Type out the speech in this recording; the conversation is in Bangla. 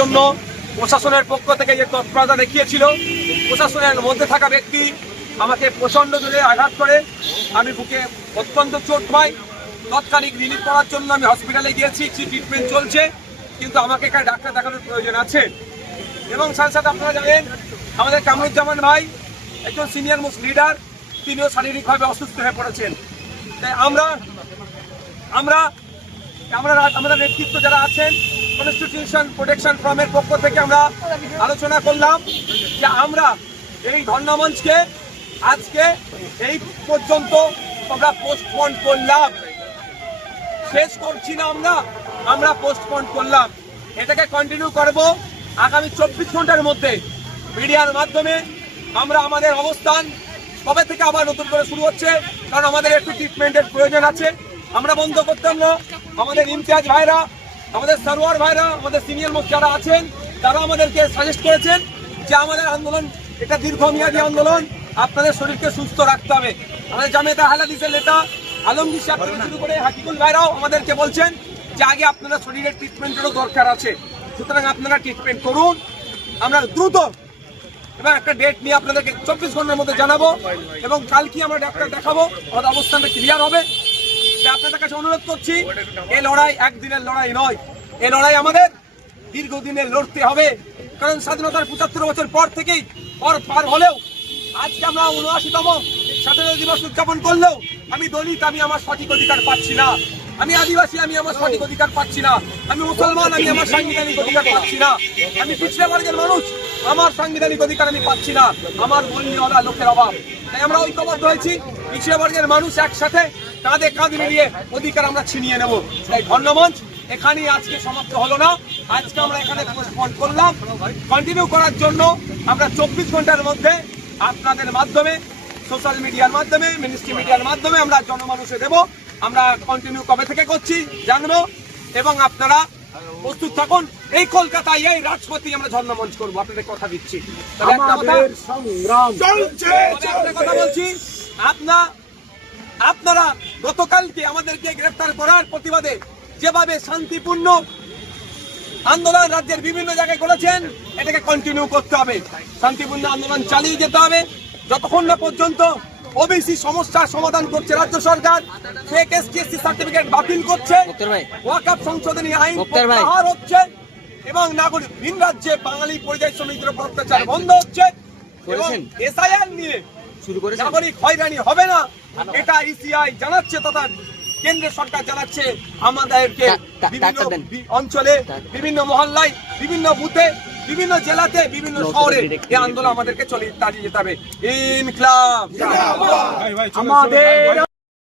জন্য প্রশাসনের পক্ষ থেকে যে তৎপরতা দেখিয়েছিল প্রশাসনের মধ্যে থাকা ব্যক্তি আমাকে প্রচণ্ড জোরে আঘাত করে আমি বুকে অত্যন্ত চোট পাই তৎকালীন রিলিফ করার জন্য আমি হসপিটালে গিয়েছি ট্রিটমেন্ট চলছে কিন্তু আমাকে এখানে ডাক্তার দেখানোর প্রয়োজন আছে এবং সাথে সাথে আপনারা জানেন আমাদের কামরুজ্জামান ভাই একজন সিনিয়র মোস্ট লিডার তিনিও শারীরিকভাবে অসুস্থ হয়ে পড়েছেন তাই আমরা আমরা আমরা আমাদের নেতৃত্ব যারা আছেন কনস্টিটিউশন প্রোটেকশন ফ্রমের পক্ষ থেকে আমরা আলোচনা করলাম যে আমরা এই ধর্ণামঞ্চকে আজকে এই পর্যন্ত আমরা পোস্টপন করলাম শেষ করছি না আমরা আমরা পোস্টপন করলাম এটাকে কন্টিনিউ করব আগামী চব্বিশ ঘন্টার মধ্যে মিডিয়ার মাধ্যমে আমরা আমাদের অবস্থান কবে থেকে আবার নতুন করে শুরু হচ্ছে কারণ আমাদের একটু ট্রিটমেন্টের প্রয়োজন আছে আমরা বন্ধ করতাম না আমাদের ইমতিয়াজ ভাইরা আমাদের সারোয়ার ভাইরা আমাদের সিনিয়র মুখ যারা আছেন তারা আমাদেরকে সাজেস্ট করেছেন যে আমাদের আন্দোলন এটা দীর্ঘমেয়াদী আন্দোলন আপনাদের শরীরকে সুস্থ রাখতে হবে আমাদের জামেতা হালাদিসের নেতা আলমগীর সাহেব শুরু করে হাকিবুল ভাইরাও আমাদেরকে বলছেন যে আগে আপনারা শরীরের ট্রিটমেন্টেরও দরকার আছে সুতরাং আপনারা ট্রিটমেন্ট করুন আমরা দ্রুত এবং একটা ডেট নিয়ে আপনাদেরকে চব্বিশ ঘন্টার মধ্যে জানাবো এবং কালকে আমরা ডাক্তার দেখাবো আমাদের অবস্থানটা ক্লিয়ার হবে আপনাদের কাছে অনুরোধ করছি এই লড়াই একদিনের লড়াই নয় এই লড়াই আমাদের দীর্ঘদিনের লড়তে হবে কারণ স্বাধীনতার পঁচাত্তর বছর পর থেকেই পর পার হলেও আজকে আমরা উনআশিতম স্বাধীনতা দিবস উদযাপন করলেও আমি দলিত আমি আমার সঠিক অধিকার পাচ্ছি না আমি আদিবাসী আমি আমার সঠিক অধিকার পাচ্ছি না আমি মুসলমান আমি আমার সাংবিধানিক অধিকার পাচ্ছি না আমি পিছিয়ে বর্গের মানুষ আমার সাংবিধানিক অধিকার আমি পাচ্ছি না আমার বন্যওয়ালা লোকের অভাব তাই আমরা ঐক্যবদ্ধ হয়েছি পিছিয়ে বর্গের মানুষ একসাথে কাঁধে কাঁধ মিলিয়ে অধিকার আমরা ছিনিয়ে নেব তাই ধন্যমঞ্চ এখানেই আজকে সমাপ্ত হলো না আজকে আমরা এখানে পোস্টপন করলাম কন্টিনিউ করার জন্য আমরা চব্বিশ ঘন্টার মধ্যে আপনাদের মাধ্যমে সোশ্যাল মিডিয়ার মাধ্যমে মিনিস্ট্রি মিডিয়ার মাধ্যমে আমরা জনমানুষে দেবো আমরা কন্টিনিউ কবে থেকে করছি জানবো এবং আপনারা প্রস্তুত থাকুন এই কলকাতায় এই রাজপথে আমরা ঝর্ণা মঞ্চ করবো আপনাদের কথা দিচ্ছি কথা বলছি আপনা আপনারা গতকালকে আমাদেরকে গ্রেফতার করার প্রতিবাদে যেভাবে শান্তিপূর্ণ আন্দোলন রাজ্যের বিভিন্ন জায়গায় করেছেন এটাকে কন্টিনিউ করতে হবে শান্তিপূর্ণ আন্দোলন চালিয়ে যেতে হবে যতক্ষণ না পর্যন্ত ওবিসি সমস্যার সমাধান করছে রাজ্য সরকার ফেক এসটিএসসি সার্টিফিকেট বাতিল করছে ওয়াকআপ সংশোধনী আইন প্রত্যাহার হচ্ছে এবং নাগরিক ভিন রাজ্যে বাঙালি পরিযায়ী শ্রমিকদের উপর অত্যাচার বন্ধ হচ্ছে এবং এসআইআর নিয়ে শুরু করে নাগরিক হয়রানি হবে না এটা ইসিআই e জানাচ্ছে তথা কেন্দ্র সরকার জানাচ্ছে আমাদেরকে বিভিন্ন অঞ্চলে বিভিন্ন মহল্লায় বিভিন্ন বুথে বিভিন্ন জেলাতে বিভিন্ন শহরে এই আন্দোলন আমাদেরকে চলে চালিয়ে যেতে হবে ইনকলাব আমাদের